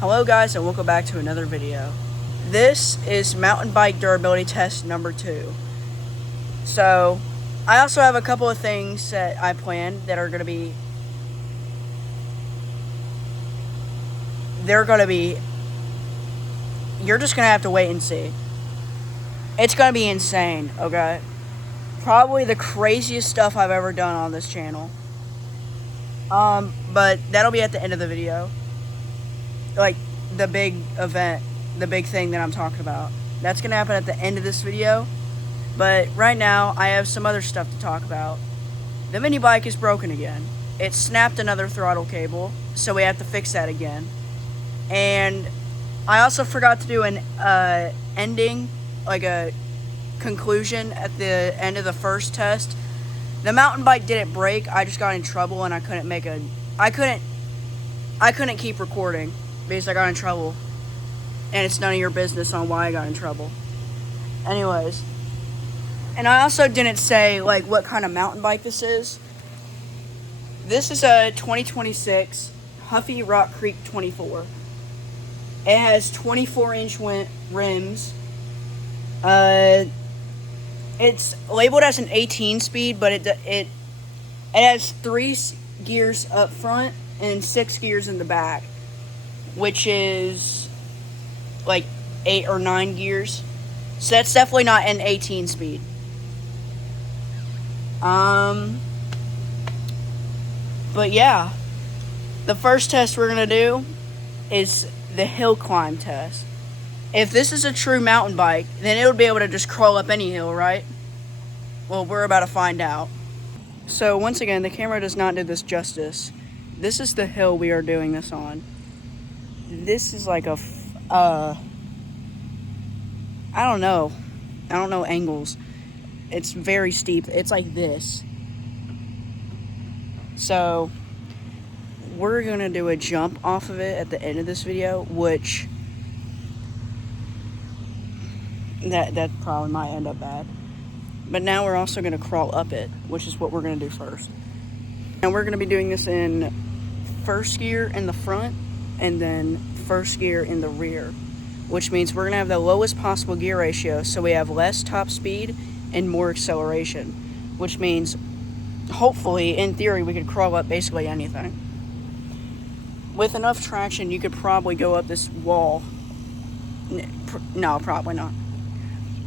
Hello guys, and welcome back to another video. This is mountain bike durability test number 2. So, I also have a couple of things that I planned that are going to be... You're just going to have to wait and see. It's going to be insane, okay? Probably the craziest stuff I've ever done on this channel. But that'll be at the end of the video. Like, the big event, the big thing that I'm talking about. That's going to happen at the end of this video. But right now, I have some other stuff to talk about. The mini bike is broken again. It snapped another throttle cable, so we have to fix that again. And I also forgot to do an ending, like a conclusion at the end of the first test. The mountain bike didn't break. I just got in trouble and I couldn't keep recording because I got in trouble. And it's none of your business on why I got in trouble. Anyways. And I also didn't say like what kind of mountain bike this is. This is a 2026 Huffy Rock Creek 24. It has 24-inch rims. It's labeled as an 18 speed, but it has 3 gears up front and 6 gears in the back, which is like 8 or 9 gears. So that's definitely not an 18 speed. But yeah, the first test we're gonna do is the hill climb test. If this is a true mountain bike, then it would be able to just crawl up any hill, right? Well, we're about to find out. So once again, the camera does not do this justice. This is the hill we are doing this on. This is like a, I don't know angles. It's very steep. It's like this. So we're gonna do a jump off of it at the end of this video, which that probably might end up bad. But now we're also gonna crawl up it, which is what we're gonna do first. And we're gonna be doing this in first gear in the front and then first gear in the rear, which means we're gonna have the lowest possible gear ratio so we have less top speed and more acceleration, which means hopefully, in theory, we could crawl up basically anything. With enough traction, you could probably go up this wall. No, probably not.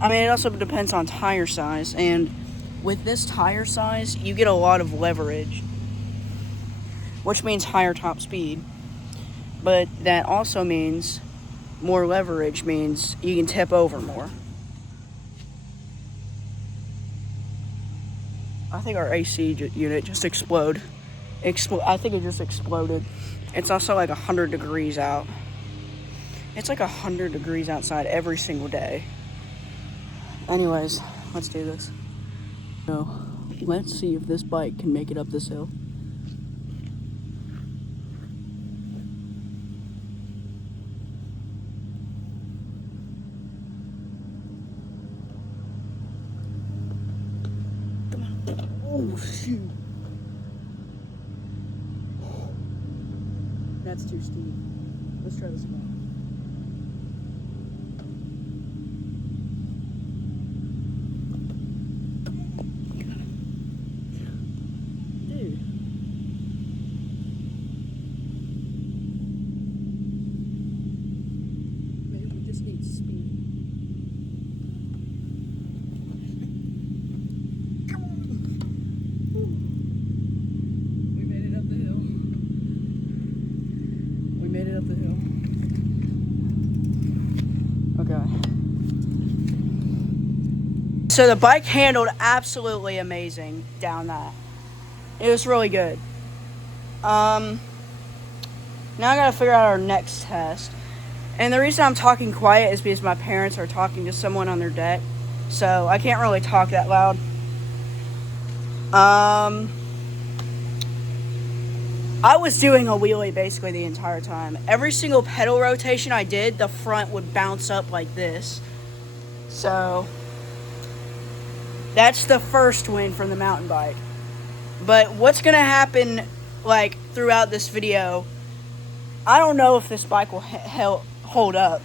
I mean, it also depends on tire size, and with this tire size, you get a lot of leverage, which means higher top speed. But that also means more leverage means you can tip over more. I think our AC unit just exploded. I think it just exploded. It's also like 100 degrees out. It's like 100 degrees outside every single day. Anyways, let's do this. So, let's see if this bike can make it up this hill. Come on. Oh, shoot. That's too steep. Let's try this again. Dude. Maybe we just need speed. Come on. We made it up the hill. We made it up the hill. Okay. So the bike handled absolutely amazing down that. It was really good. Now I gotta figure out our next test. And the reason I'm talking quiet is because my parents are talking to someone on their deck. So I can't really talk that loud. I was doing a wheelie basically the entire time. Every single pedal rotation I did, the front would bounce up like this. So that's the first win from the mountain bike. But what's gonna happen like throughout this video I don't know if this bike will hold up.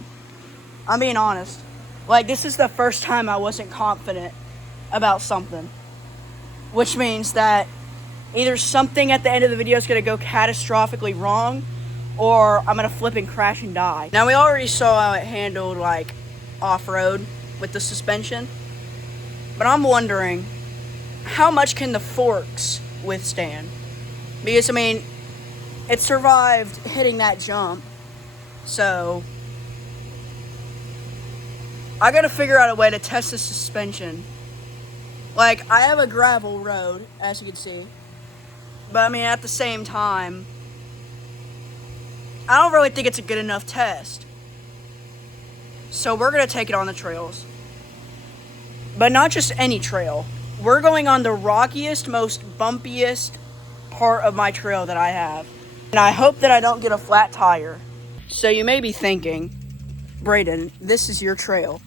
I'm being honest. Like, this is the first time I wasn't confident about something. Which means that either something at the end of the video is going to go catastrophically wrong, or I'm going to flip and crash and die. Now, we already saw how it handled, like, off-road with the suspension. But I'm wondering, how much can the forks withstand? Because, I mean, it survived hitting that jump. So, I gotta figure out a way to test the suspension. Like, I have a gravel road, as you can see. But, I mean, at the same time, I don't really think it's a good enough test. So, we're gonna take it on the trails. But not just any trail. We're going on the rockiest, most bumpiest part of my trail that I have. And I hope that I don't get a flat tire. So you may be thinking, Braden, this is your trail.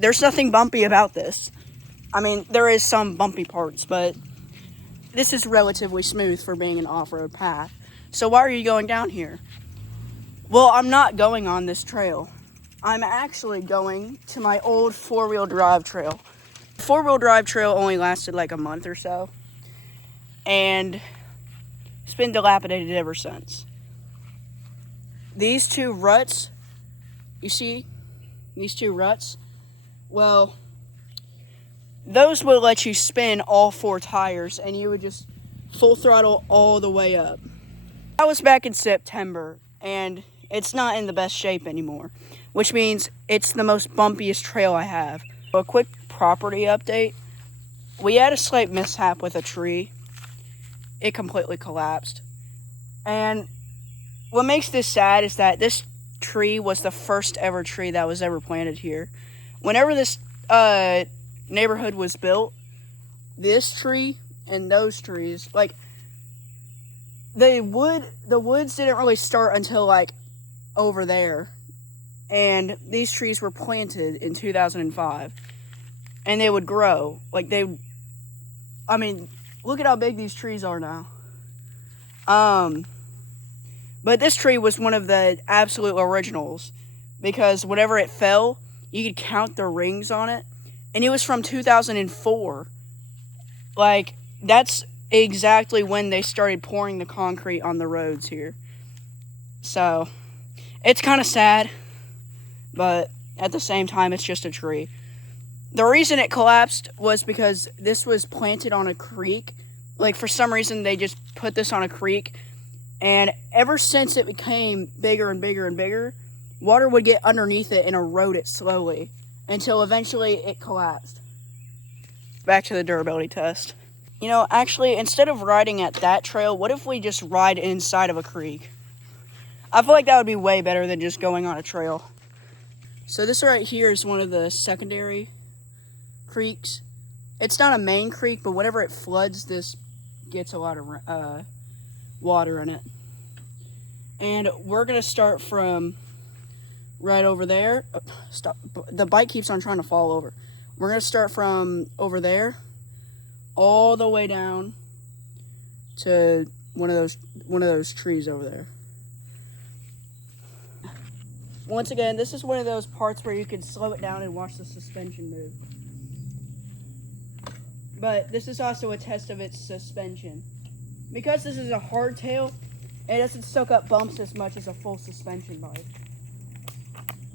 There's nothing bumpy about this. I mean, there is some bumpy parts, but this is relatively smooth for being an off-road path. So why are you going down here? Well, I'm not going on this trail. I'm actually going to my old four-wheel drive trail. The four-wheel drive trail only lasted like a month or so. And it's been dilapidated ever since. These two ruts, you see? These two ruts? Well, those would let you spin all four tires and you would just full throttle all the way up. I was back in September and it's not in the best shape anymore, which means it's the most bumpiest trail I have. A quick property update. We had a slight mishap with a tree. It completely collapsed. And what makes this sad is that this tree was the first ever tree that was ever planted here. Whenever this neighborhood was built, this tree and those trees, like, the woods didn't really start until like over there. And these trees were planted in 2005. And they would grow. Like, I mean, look at how big these trees are now. But this tree was one of the absolute originals. Because whenever it fell, you could count the rings on it. And it was from 2004. Like, that's exactly when they started pouring the concrete on the roads here. So, it's kind of sad. But at the same time, it's just a tree. The reason it collapsed was because this was planted on a creek. Like, for some reason, they just put this on a creek. And ever since it became bigger and bigger and bigger, water would get underneath it and erode it slowly. Until eventually it collapsed. Back to the durability test. You know, actually, instead of riding at that trail, what if we just ride inside of a creek? I feel like that would be way better than just going on a trail. So this right here is one of the secondary creeks. It's not a main creek, but whenever it floods, this gets a lot of water in it. And we're going to start from right over there. Stop. The bike keeps on trying to fall over. We're going to start from over there all the way down to one of those trees over there. Once again, this is one of those parts where you can slow it down and watch the suspension move. But this is also a test of its suspension. Because this is a hardtail, it doesn't soak up bumps as much as a full suspension bike.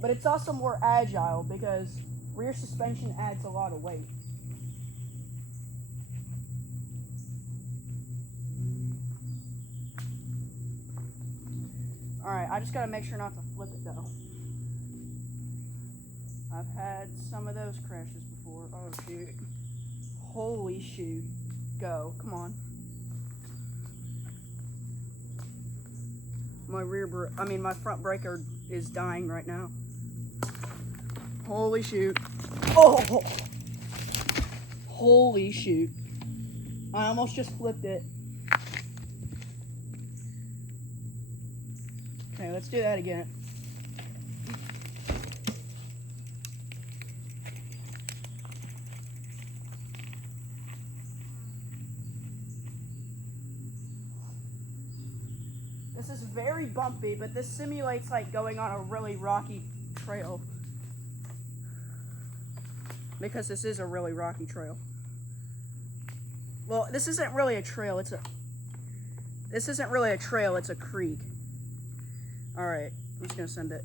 But it's also more agile because rear suspension adds a lot of weight. Alright, I just gotta make sure not to flip it though. I've had some of those crashes before. Oh shoot. Holy shoot. Go. Come on. My front breaker is dying right now. Holy shoot. Oh! Holy shoot. I almost just flipped it. Okay, let's do that again. This is very bumpy, but this simulates like going on a really rocky trail. Because this is a really rocky trail. Well, this isn't really a trail, it's a creek. Alright, I'm just gonna send it.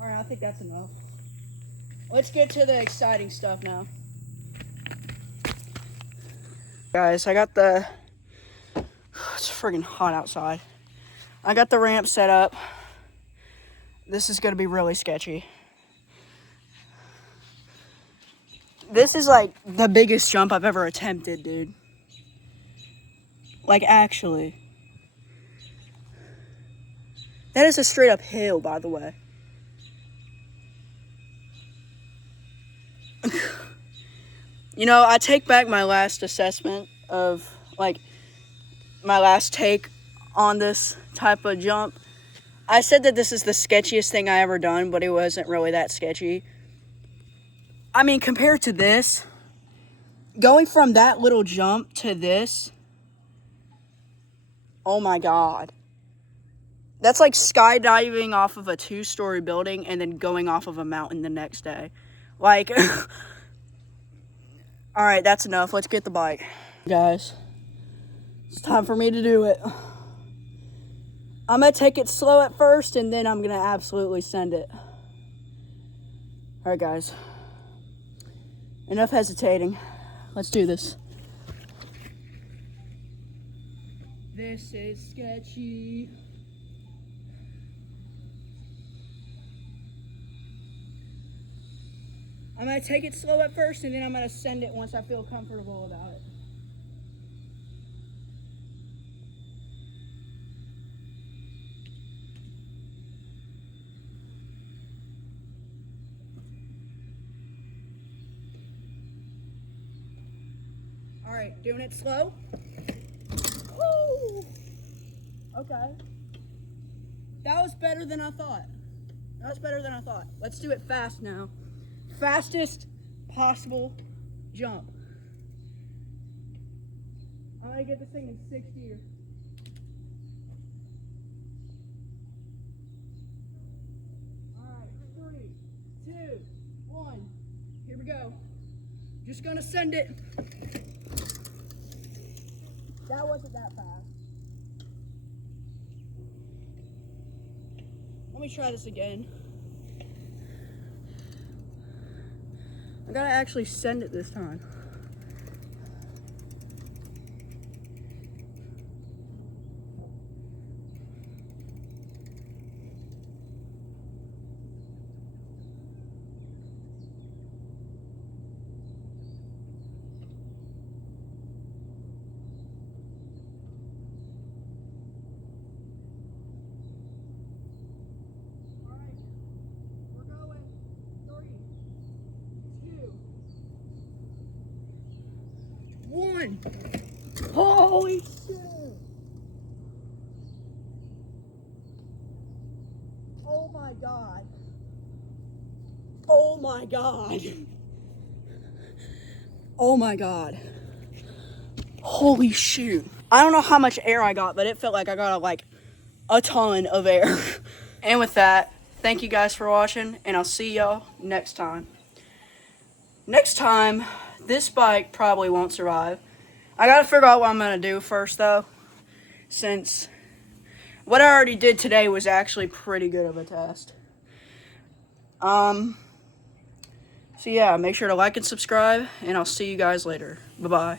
Alright, I think that's enough. Let's get to the exciting stuff now. Guys, I got the... It's friggin' hot outside. I got the ramp set up. This is gonna be really sketchy. This is like the biggest jump I've ever attempted, dude. Like, actually. That is a straight up hill, by the way. You know, I take back my last assessment of, like, my last take on this type of jump. I said that this is the sketchiest thing I ever done, but it wasn't really that sketchy. I mean, compared to this, going from that little jump to this, oh my God. That's like skydiving off of a 2-story building and then going off of a mountain the next day. Like, alright, that's enough. Let's get the bike. Guys, it's time for me to do it. I'm going to take it slow at first, and then I'm going to absolutely send it. Alright, guys. Enough hesitating. Let's do this. This is sketchy. I'm going to take it slow at first, and then I'm going to send it once I feel comfortable about it. Alright, doing it slow. Woo! Okay. That was better than I thought. Let's do it fast now. Fastest possible jump. I'm gonna get this thing in 6th gear. Alright, 3, 2, 1. Here we go. Just gonna send it. That wasn't that fast. Let me try this again. I gotta actually send it this time. One. Holy shit. Oh my God. Oh my God. Oh my God. Holy shoot. I don't know how much air I got, but it felt like I got like a ton of air. And with that, thank you guys for watching, and I'll see y'all next time. Next time, this bike probably won't survive. I gotta figure out what I'm gonna do first though, since what I already did today was actually pretty good of a test. So yeah, make sure to like and subscribe, and I'll see you guys later. Bye-bye.